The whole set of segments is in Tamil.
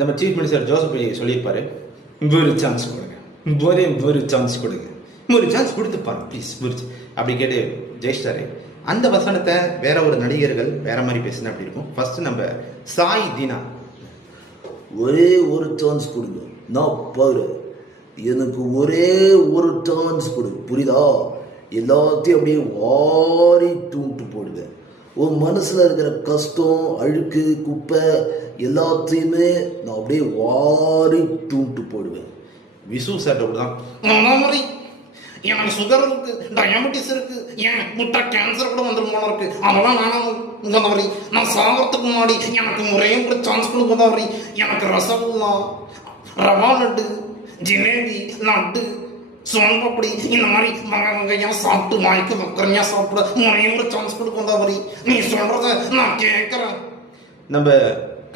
நம்ம சீஃப் மினிஸ்டர் ஜோசப் சொல்லியிருப்பாரு, ஒரு சான்ஸ் கொடுங்க, ஒரு சான்ஸ் கொடுங்க, ஒரு சான்ஸ் கொடுத்து பாருங்க ப்ளீஸ் அப்படி கேட்டு ஜெயிச்சிட்டாரு. அந்த வசனத்தை வேற ஒரு நடிகர்கள் வேற மாதிரி பேசினா அப்படி இருக்கும். ஃபர்ஸ்ட் நம்ம சாய் தீனா, ஒரே ஒரு சான்ஸ் கொடுங்க, நான் பாரு, எனக்கு ஒரே ஒரு சான்ஸ் கொடு, புரியுதா? எல்லாத்தையும் அப்படியே வாரி தூண்டு போடுவேன். உன் மனசில் இருக்கிற கஷ்டம், அழுக்கு, குப்பை எல்லாத்தையுமே நான் அப்படியே வாரி தூண்டு போடுவேன். விசு சார் தான், எனக்கு சுகர் இருக்கு, டயபெட்டிஸ் இருக்கு, என் முட்டை கேன்சர் கூட வந்துடும் போல இருக்கு. அதெல்லாம் வேணாம். நான் சாகிறதுக்கு முன்னாடி எனக்கு ஒரே ஒரு சான்ஸ் கொடுப்பதாவரி. எனக்கு ரசகுல்லா, ரவா லட்டு, ஜிலேபி, லட்டு, சோன்பப்படி இந்த மாதிரி வகையா சாப்பிட்டு வாய்க்கு மக்கரையா சாப்பிட ஒரே ஒரு சான்ஸ் கொடுப்பதாவரி. நீ சொல்றத நான் கேட்கறேன். நம்ம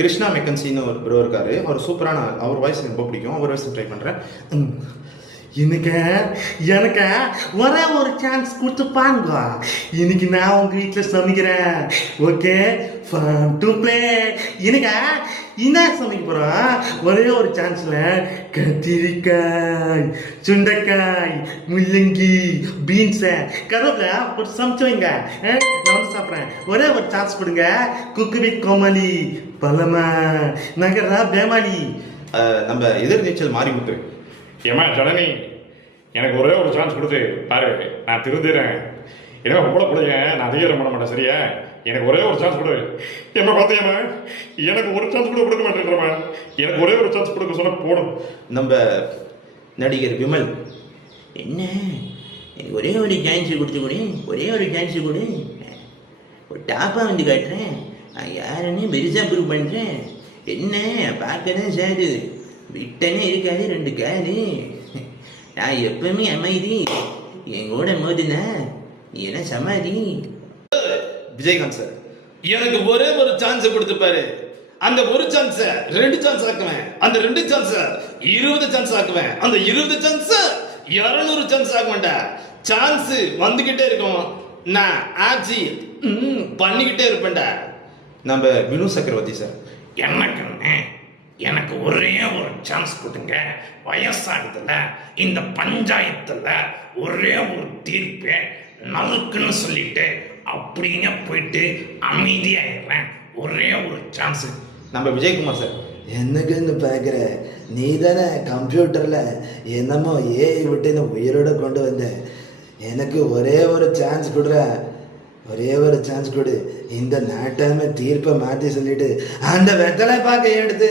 கிருஷ்ணா மெக்கன்சின்னு ஒரு ப்ரோ இருக்காரு. அவர் சூப்பரான, அவர் வாய்ஸ் எனக்கு ரொம்ப பிடிக்கும். அவர் வாய்ஸ் ட்ரை பண்ணுறேன். எனக்கு ஒரே ஒரு சான்ஸ் கொடுத்து பாருங்க. இன்னைக்கு நான் உங்க வீட்டில் சமைக்கிறேன். Okay, fun to play. எனக்கு என்ன சமைக்க போறோம்? ஒரே ஒரு சான்ஸ்ல கத்திரிக்காய், சுண்டைக்காய், முள்ளங்கி, பீன்ஸ், கருவேப்பிலை போட்டு சமைச்சு வைங்க. நான் வந்து சாப்பிட்றேன். ஒரே ஒரு சான்ஸ் கொடுங்க. குக்கு வித் கோமாளி, பலமா நகரா பேமாளி. நம்ம எதிர்நீச்சல் மாறிமுத்து, ஏமா ஜனனி, எனக்கு ஒரே ஒரு சான்ஸ் கொடுத்து பாரு, நான் திருந்துறேன். என்ன கூட கொடுங்க, நான் அதிகாரம் பண்ண மாட்டேன், சரியா? எனக்கு ஒரே ஒரு சான்ஸ் கொடு. என்ன பார்த்தீங்கன்னா எனக்கு ஒரு சான்ஸ் கூட கொடுக்க மாட்டேங்கிறமா. எனக்கு ஒரே ஒரு சான்ஸ் கொடுக்க சொன்ன போடும். நம்ம நடிகர் விமல், என்ன எனக்கு ஒரே ஒரு சான்ஸ் கொடுத்து கொடு, ஒரே ஒரு சான்ஸ் கொடு. ஒரு டாப்பாக வந்து காட்டுறேன், நான் யாருன்னு பெருசாக ப்ரூவ் பண்ணுறேன். என்ன பார்க்க தான் சாரு, விட்டனே இருக்காது ரெண்டு காரு. நான் எப்பவுமே அமைதி, என் கூட மோதுனா நீ என்ன சமாதி. விஜயகாந்த் சார், எனக்கு ஒரே ஒரு சான்ஸ் கொடுத்துப்பாரு. அந்த ஒரு சான்ஸ 2 சான்ஸ் ஆக்குவேன். அந்த 2 சான்ஸ 20 சான்ஸ் ஆக்குவேன். அந்த 20 சான்ஸ 200 சான்ஸ் ஆக்குவேன்டா. சான்ஸ் வந்துகிட்டே இருக்கும், நான் ஆட்சி பண்ணிக்கிட்டே இருப்பேன்டா. நம்ம வினு சக்கரவர்த்தி சார், எனக்கு ஒரே ஒரு சான்ஸ் கொடுங்க. வயசாகுதுல, இந்த பஞ்சாயத்துல ஒரே ஒரு தீர்ப்பு நறுக்குன்னு சொல்லிட்டு அப்படிங்க போயிட்டு அமைதியாயிடுறேன். ஒரே ஒரு சான்ஸ். நம்ம விஜயகுமார் சார், என்னக்குன்னு பார்க்குற, நீ தானே கம்ப்யூட்டரில் என்னமோ ஏஐ விட்டு இந்த உயிரோட கொண்டு வந்த. எனக்கு ஒரே ஒரு சான்ஸ் கொடுற, ஒரே ஒரு சான்ஸ் கொடு. இந்த நாட்டாம தீர்ப்பை மாற்றி சொல்லிட்டு அந்த வெத்தலை பாக்க எடுத்து